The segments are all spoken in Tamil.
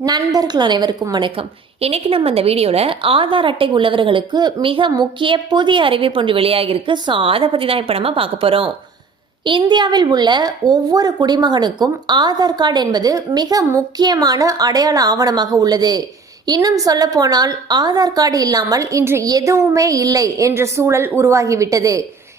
நண்பர்கள் அனைவருக்கும் வணக்கம். இன்னைக்கு நம்ம இந்த வீடியோவில் ஆதார் அட்டை உள்ளவர்களுக்கு மிக முக்கிய புதிய அறிவிப்பு ஒன்று வெளியாகிருக்கு ஸோ அதை பற்றி தான் இப்போ நம்ம பார்க்க போகிறோம் இந்தியாவில் உள்ள ஒவ்வொரு குடிமகனுக்கும் ஆதார் கார்டு என்பது மிக முக்கியமான அடையாள ஆவணமாக உள்ளது. இன்னும் சொல்ல போனால் ஆதார் கார்டு இல்லாமல் இன்று எதுவுமே இல்லை என்ற சூழல் உருவாகிவிட்டது.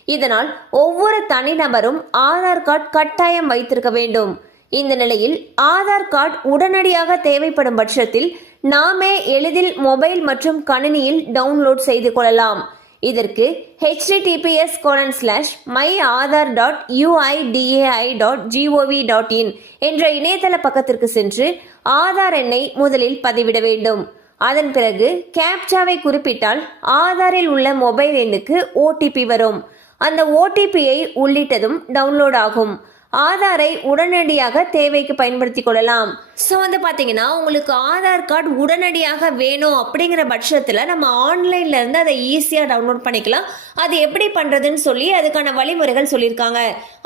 இதனால் ஒவ்வொரு தனிநபரும் ஆதார் கார்டு கட்டாயம் வைத்திருக்க வேண்டும். இந்த நிலையில் ஆதார் கார்டு உடனடியாக தேவைப்படும் பட்சத்தில் நாமே எளிதில் மொபைல் மற்றும் கணினியில் டவுன்லோட் செய்து கொள்ளலாம். இதற்கு HTTPS colon slash my Aadhaar dot UIDAI dot GOV dot in என்ற இணையதள பக்கத்திற்கு சென்று ஆதார் எண்ணை முதலில் பதிவிட வேண்டும். அதன் பிறகு கேப்சாவை குறிப்பிட்டால் ஆதாரில் உள்ள மொபைல் எண்ணுக்கு ஓடிபி வரும். அந்த ஓடிபியை உள்ளிட்டதும் டவுன்லோட் ஆகும். ஆதாரை உடனடியாக தேவைக்கு பயன்படுத்திக் கொள்ளலாம். ஸோ வந்து பார்த்தீங்கன்னா உங்களுக்கு ஆதார் கார்டு உடனடியாக வேணும் அப்படிங்கிற பட்சத்தில் நம்ம ஆன்லைன்ல இருந்து அதை ஈஸியாக டவுன்லோட் பண்ணிக்கலாம். அது எப்படி பண்ணுறதுன்னு சொல்லி அதுக்கான வழிமுறைகள் சொல்லியிருக்காங்க.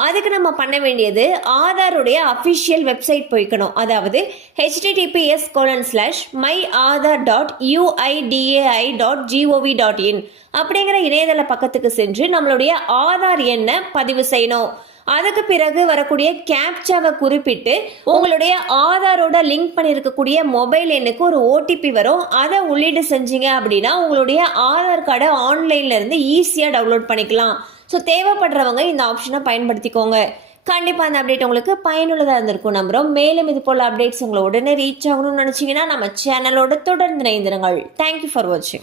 அதுக்கு நம்ம பண்ண வேண்டியது ஆதாருடைய அஃபிஷியல் வெப்சைட் போய்க்கணும். அதாவது HTTPS colon slash my Aadhaar dot UIDAI dot GOV dot in அப்படிங்கிற இணையதள பக்கத்துக்கு சென்று நம்மளுடைய ஆதார் எண்ணை பதிவு செய்யணும். அதுக்கு பிறகு வரக்கூடிய கேப்சாவை குறிப்பிட்டு உங்களுடைய ஆதாரோட லிங்க் பண்ணியிருக்கக்கூடிய மொபைல் எண்ணுக்கு ஒரு ஓடிபி வரும். அதை உள்ளீடு செஞ்சீங்க அப்படின்னா உங்களுடைய ஆதார் கார்டை ஆன்லைன்ல இருந்து ஈஸியாக டவுன்லோட் பண்ணிக்கலாம். ஸோ தேவைப்படுறவங்க இந்த ஆப்ஷனை பயன்படுத்திக்கோங்க. கண்டிப்பாக அந்த அப்டேட் உங்களுக்கு பயனுள்ளதாக இருந்திருக்கும் நம்புகிறோம் மேலும் இது போல் அப்டேட்ஸ் உங்களை உடனே ரீச் ஆகணும்னு நினச்சிங்கன்னா நம்ம சேனலோட தொடர்ந்து இணைந்திருங்கள். தேங்க்யூ ஃபார் வாட்சிங்